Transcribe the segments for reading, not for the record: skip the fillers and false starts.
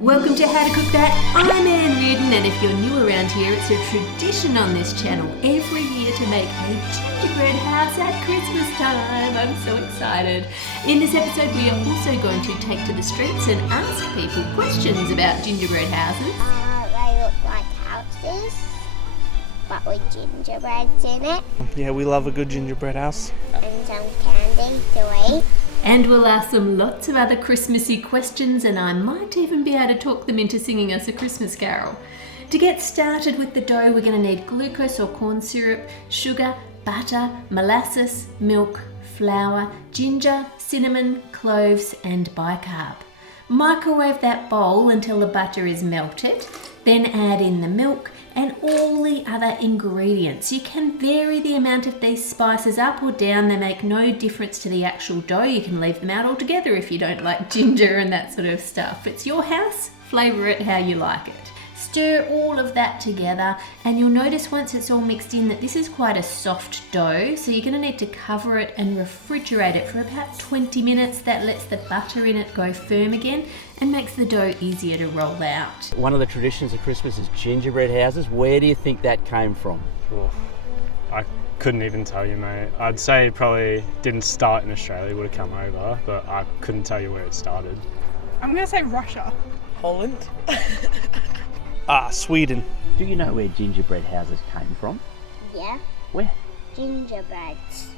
Welcome to How to Cook That. I'm Ann Reardon, and if you're new around here, it's a tradition on this channel every year to make a gingerbread house at Christmas time. I'm so excited. In this episode, we are also going to take to the streets and ask people questions about gingerbread houses. They look like houses, but with gingerbreads in it. Yeah, we love a good gingerbread house. And some candy to eat. And we'll ask them lots of other Christmassy questions, and I might even be able to talk them into singing us a Christmas carol. To get started with the dough, we're going to need glucose or corn syrup, sugar, butter, molasses, milk, flour, ginger, cinnamon, cloves, and bicarb. Microwave that bowl until the butter is melted, then add in the milk and all the other ingredients. You can vary the amount of these spices up or down. They make no difference to the actual dough. You can leave them out altogether if you don't like ginger and that sort of stuff. It's your house, flavour it how you like it. Stir all of that together, and you'll notice once it's all mixed in that this is quite a soft dough, so you're going to need to cover it and refrigerate it for about 20 minutes. That lets the butter in it go firm again and makes the dough easier to roll out. One of the traditions of Christmas is gingerbread houses. Where do you think that came from? Oh, I couldn't even tell you, mate. I'd say it probably didn't start in Australia, would have come over, but I couldn't tell you where it started. I'm going to say Russia. Holland. Sweden. Do you know where gingerbread houses came from? Yeah, Where? gingerbreads.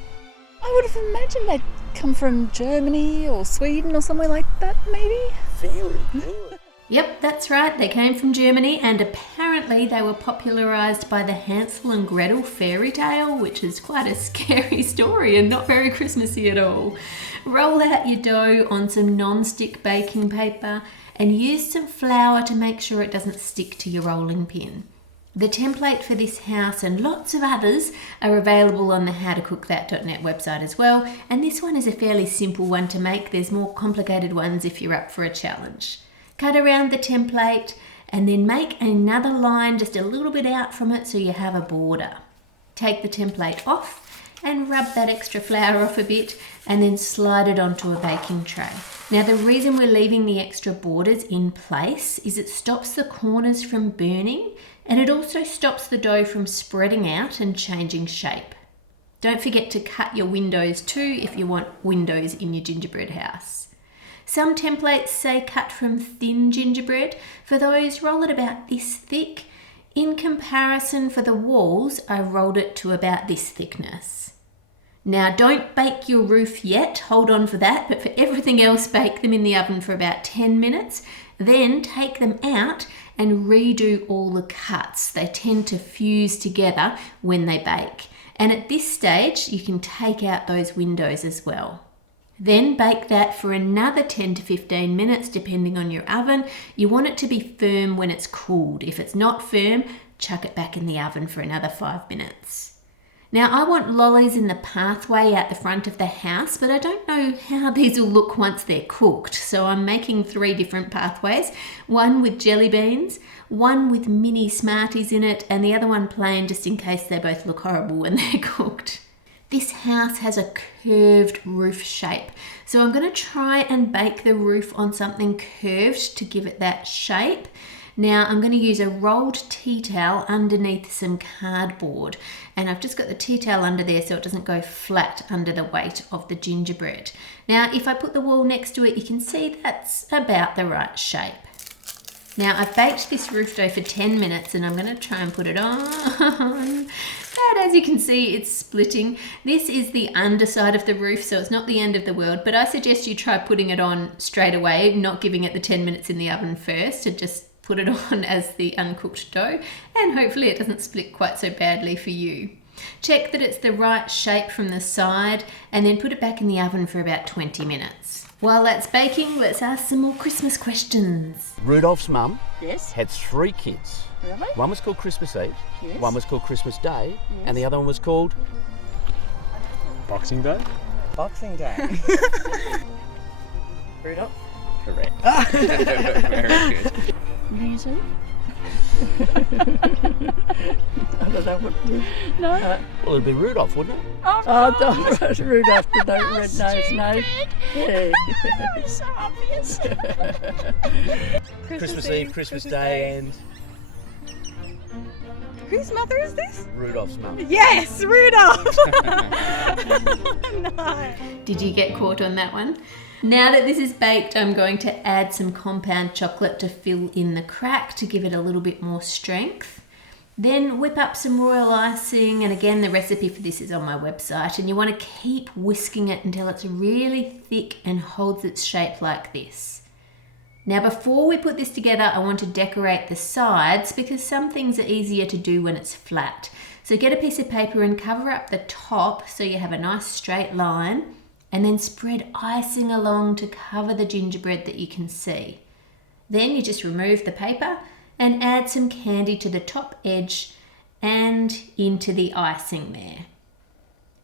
I would have imagined they'd come from Germany or Sweden or somewhere like that, maybe. Very good. Yep, that's right. They came from Germany, and apparently they were popularised by the Hansel and Gretel fairy tale, which is quite a scary story and not very Christmassy at all. Roll out your dough on some non-stick baking paper and use some flour to make sure it doesn't stick to your rolling pin. The template for this house and lots of others are available on the howtocookthat.net website as well, and this one is a fairly simple one to make. There's more complicated ones if you're up for a challenge. Cut around the template and then make another line just a little bit out from it so you have a border. Take the template off and rub that extra flour off a bit and then slide it onto a baking tray. Now, the reason we're leaving the extra borders in place is it stops the corners from burning, and it also stops the dough from spreading out and changing shape. Don't forget to cut your windows too if you want windows in your gingerbread house. Some templates say cut from thin gingerbread. For those, roll it about this thick. In comparison, for the walls, I rolled it to about this thickness. Now, don't bake your roof yet, hold on for that, but for everything else, bake them in the oven for about 10 minutes. Then take them out and redo all the cuts. They tend to fuse together when they bake. And at this stage, you can take out those windows as well. Then bake that for another 10 to 15 minutes, depending on your oven. You want it to be firm when it's cooled. If it's not firm, chuck it back in the oven for another 5 minutes. Now, I want lollies in the pathway out the front of the house, but I don't know how these will look once they're cooked. So I'm making 3 different pathways. One with jelly beans, one with mini Smarties in it, and the other one plain just in case they both look horrible when they're cooked. This house has a curved roof shape, so I'm going to try and bake the roof on something curved to give it that shape. Now I'm going to use a rolled tea towel underneath some cardboard, and I've just got the tea towel under there so it doesn't go flat under the weight of the gingerbread. Now if I put the wall next to it, you can see that's about the right shape. Now I've baked this roof dough for 10 minutes and I'm going to try and put it on. But as you can see, it's splitting. This is the underside of the roof, so it's not the end of the world, but I suggest you try putting it on straight away, not giving it the 10 minutes in the oven first, to just put it on as the uncooked dough, and hopefully it doesn't split quite so badly for you. Check that it's the right shape from the side and then put it back in the oven for about 20 minutes. While that's baking, let's ask some more Christmas questions. Rudolph's mum Yes. had 3 kids. Really? One was called Christmas Eve, Yes. one was called Christmas Day, Yes. and the other one was called... Boxing Day? Boxing Day. Rudolph? Correct. Very good. What do you say? I don't that what it is? No. Well, it'd be Rudolph, wouldn't it? Oh, Rudolph the red-nosed nose. Yeah. It's so obvious. Christmas Eve, Christmas Day, and Whose mother is this? Rudolph's mum. Yes, Rudolph! No. Did you get caught on that one? Now that this is baked, I'm going to add some compound chocolate to fill in the crack to give it a little bit more strength. Then whip up some royal icing, and again the recipe for this is on my website, and you want to keep whisking it until it's really thick and holds its shape like this. Now before we put this together, I want to decorate the sides because some things are easier to do when it's flat. So get a piece of paper and cover up the top so you have a nice straight line, and then spread icing along to cover the gingerbread that you can see. Then you just remove the paper and add some candy to the top edge and into the icing there.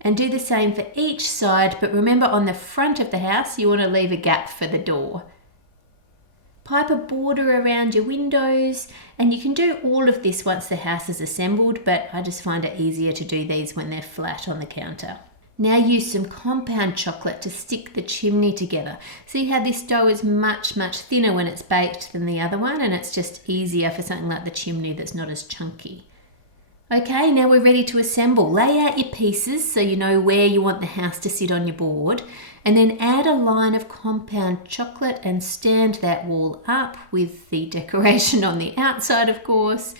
And do the same for each side, but remember on the front of the house you want to leave a gap for the door. Pipe a border around your windows, and you can do all of this once the house is assembled, but I just find it easier to do these when they're flat on the counter. Now use some compound chocolate to stick the chimney together. See how this dough is much thinner when it's baked than the other one, and it's just easier for something like the chimney that's not as chunky. Okay, now we're ready to assemble. Lay out your pieces so you know where you want the house to sit on your board, and then add a line of compound chocolate and stand that wall up with the decoration on the outside, of course.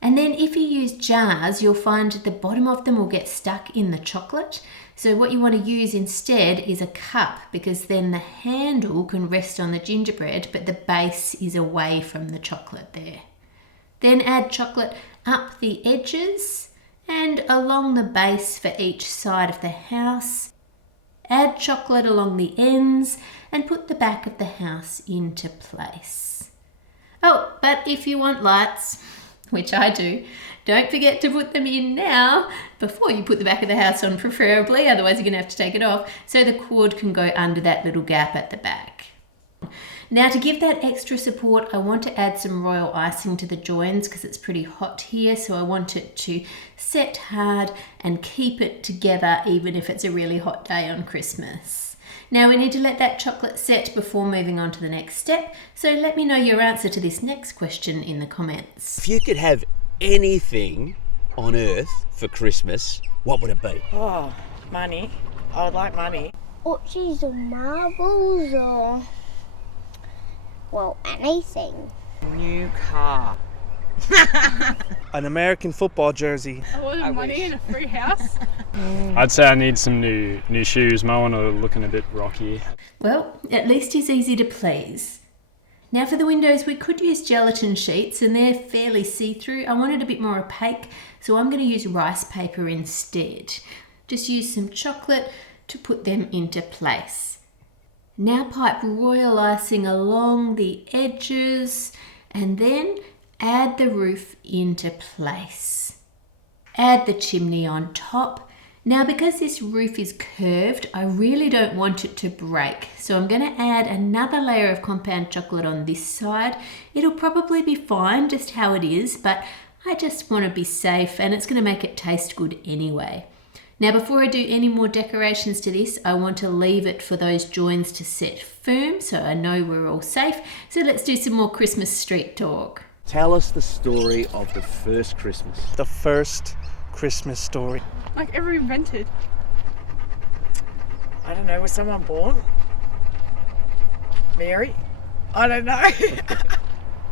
And then if you use jars, you'll find the bottom of them will get stuck in the chocolate. So what you want to use instead is a cup, because then the handle can rest on the gingerbread, but the base is away from the chocolate there. Then add chocolate up the edges and along the base for each side of the house. Add chocolate along the ends and put the back of the house into place. Oh, but if you want lights, which I do, don't forget to put them in now before you put the back of the house on, preferably, otherwise you're going to have to take it off, so the cord can go under that little gap at the back. Now to give that extra support, I want to add some royal icing to the joins because it's pretty hot here, so I want it to set hard and keep it together even if it's a really hot day on Christmas. Now we need to let that chocolate set before moving on to the next step, so let me know your answer to this next question in the comments. If you could have anything on earth for Christmas, what would it be? Oh, money. I would like money. Watches or marbles or, well, anything. New car. An American football jersey. I wanted money and a free house. I'd say I need some new shoes. My one are looking a bit rocky. Well, at least he's easy to please. Now for the windows, we could use gelatin sheets and they're fairly see-through. I want it a bit more opaque, so I'm going to use rice paper instead. Just use some chocolate to put them into place. Now pipe royal icing along the edges and then add the roof into place. Add the chimney on top. Now because this roof is curved, I really don't want it to break, so I'm going to add another layer of compound chocolate on this side. It'll probably be fine just how it is, but I just want to be safe and it's going to make it taste good anyway. Now before I do any more decorations to this, I want to leave it for those joins to set firm so I know we're all safe. So let's do some more Christmas street talk. Tell us the story of the first Christmas. The first Christmas story. Like ever invented. I don't know, was someone born? Mary? I don't know.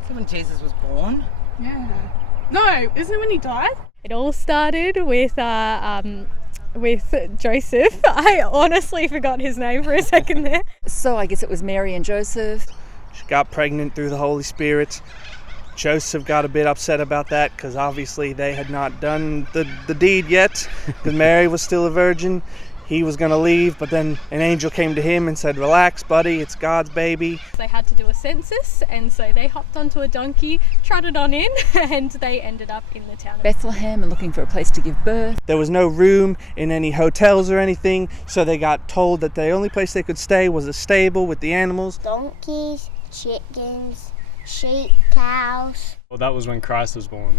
So when Jesus was born. Yeah. No, isn't it when he died? It all started with Joseph. I honestly forgot his name for a second there. So I guess it was Mary and Joseph. She got pregnant through the Holy Spirit. Joseph got a bit upset about that because obviously they had not done the deed yet, because Mary was still a virgin. He was going to leave, but then an angel came to him and said, "Relax, buddy, it's God's baby." They had to do a census, and so they hopped onto a donkey, trotted on in, and they ended up in the town of Bethlehem and looking for a place to give birth. There was no room in any hotels or anything, so they got told that the only place they could stay was a stable with the animals. Donkeys, chickens, sheep, cows. Well, that was when Christ was born.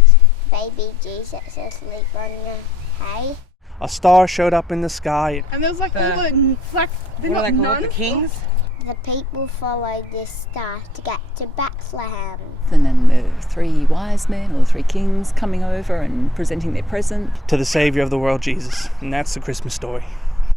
baby Jesus asleep on the hay. A star showed up in the sky. And there was like all the, like, they're What not are they called? nuns. The kings? The people followed this star to get to Bethlehem. And then the 3 wise men or the 3 kings coming over and presenting their present. To the Savior of the world, Jesus. And that's the Christmas story.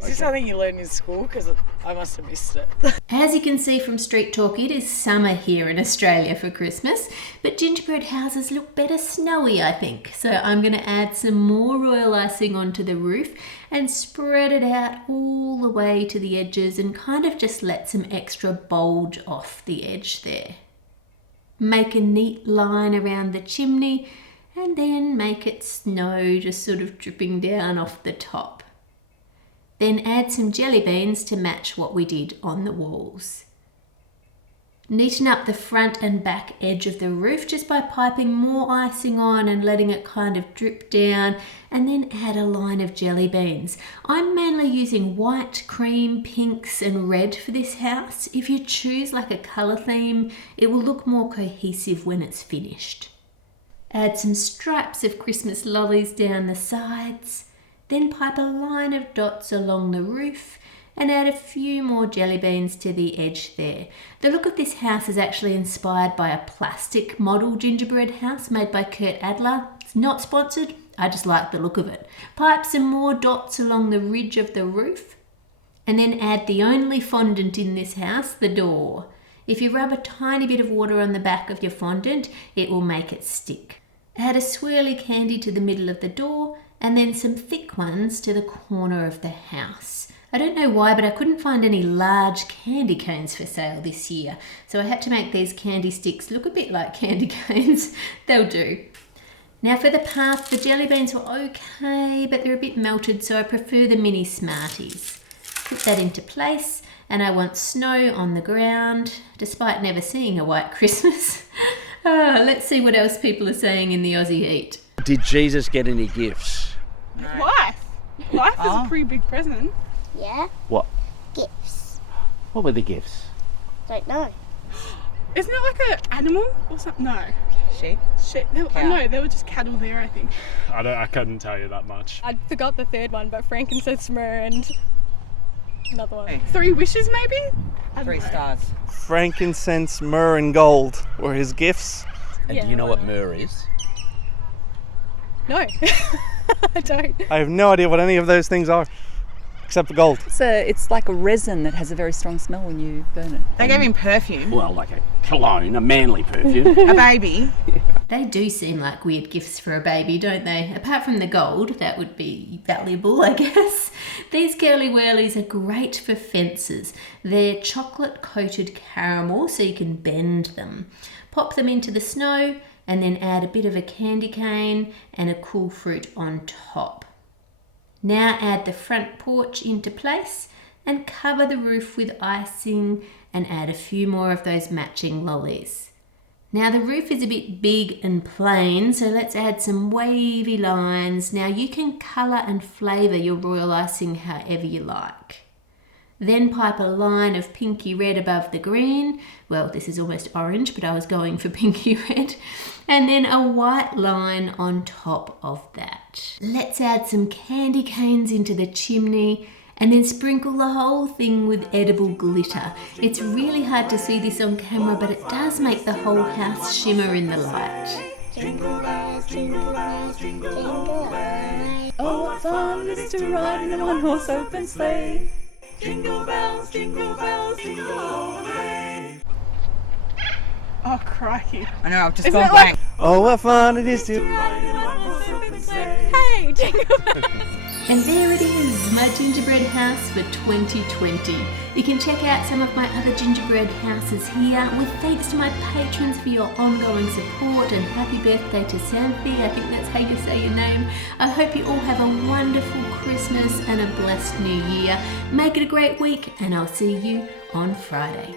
Is this something you learn in school? Because I must have missed it. As you can see from Street Talk, it is summer here in Australia for Christmas, but gingerbread houses look better snowy, I think. So I'm going to add some more royal icing onto the roof and spread it out all the way to the edges and kind of just let some extra bulge off the edge there. Make a neat line around the chimney and then make it snow just sort of dripping down off the top. Then add some jelly beans to match what we did on the walls. Neaten up the front and back edge of the roof just by piping more icing on and letting it kind of drip down, and then add a line of jelly beans. I'm mainly using white, cream, pinks and red for this house. If you choose like a colour theme, it will look more cohesive when it's finished. Add some stripes of Christmas lollies down the sides. Then pipe a line of dots along the roof and add a few more jelly beans to the edge there. The look of this house is actually inspired by a plastic model gingerbread house made by Kurt Adler. It's not sponsored, I just like the look of it. Pipe some more dots along the ridge of the roof and then add the only fondant in this house, the door. If you rub a tiny bit of water on the back of your fondant, it will make it stick. Add a swirly candy to the middle of the door and then some thick ones to the corner of the house. I don't know why, but I couldn't find any large candy canes for sale this year, so I had to make these candy sticks look a bit like candy canes. They'll do. Now for the path, the jelly beans were okay, but they're a bit melted, so I prefer the mini Smarties. Put that into place, and I want snow on the ground, despite never seeing a white Christmas. Let's see what else people are saying in the Aussie Heat. Did Jesus get any gifts? Life. Life is a pretty big present. Yeah? What? Gifts. What were the gifts? Don't know. Isn't it like an animal or something? No. Sheep? Shit. No, there were just cattle there, I think. I couldn't tell you that much. I forgot the third one, but frankincense, myrrh and another one. 3 wishes maybe? I don't 3 know. stars. Frankincense, myrrh and gold were his gifts. And Yeah, do you know what well. myrrh is? No, I don't. I have no idea what any of those things are, except for gold. It's like a resin that has a very strong smell when you burn it. They gave him perfume. Well, like a cologne, a manly perfume. A baby. They do seem like weird gifts for a baby, don't they? Apart from the gold, that would be valuable, I guess. These curly whirlies are great for fences. They're chocolate-coated caramel, so you can bend them. Pop them into the snow and then add a bit of a candy cane and a cool fruit on top. Now add the front porch into place and cover the roof with icing and add a few more of those matching lollies. Now the roof is a bit big and plain, so let's add some wavy lines. Now you can colour and flavour your royal icing however you like. Then pipe a line of pinky red above the green. Well, this is almost orange, but I was going for pinky red. And then a white line on top of that. Let's add some candy canes into the chimney and then sprinkle the whole thing with edible glitter. It's really hard to see this on camera, but it does make the whole house shimmer in the light. Jingle bells, jingle bells, jingle all the way. Oh, what fun it is to ride in a one-horse open sleigh. Jingle bells, jingle bells, jingle all the way. Oh, crikey. I know, I've just Isn't gone it like- blank. Oh, what fun it is to... Ride in a one-horse open sleigh. Hey, jingle bells. And there it is, my gingerbread house for 2020. You can check out some of my other gingerbread houses here, with thanks to my patrons for your ongoing support, and happy birthday to Xanthi, I think that's how you say your name. I hope you all have a wonderful Christmas and a blessed new year. Make it a great week, and I'll see you on Friday.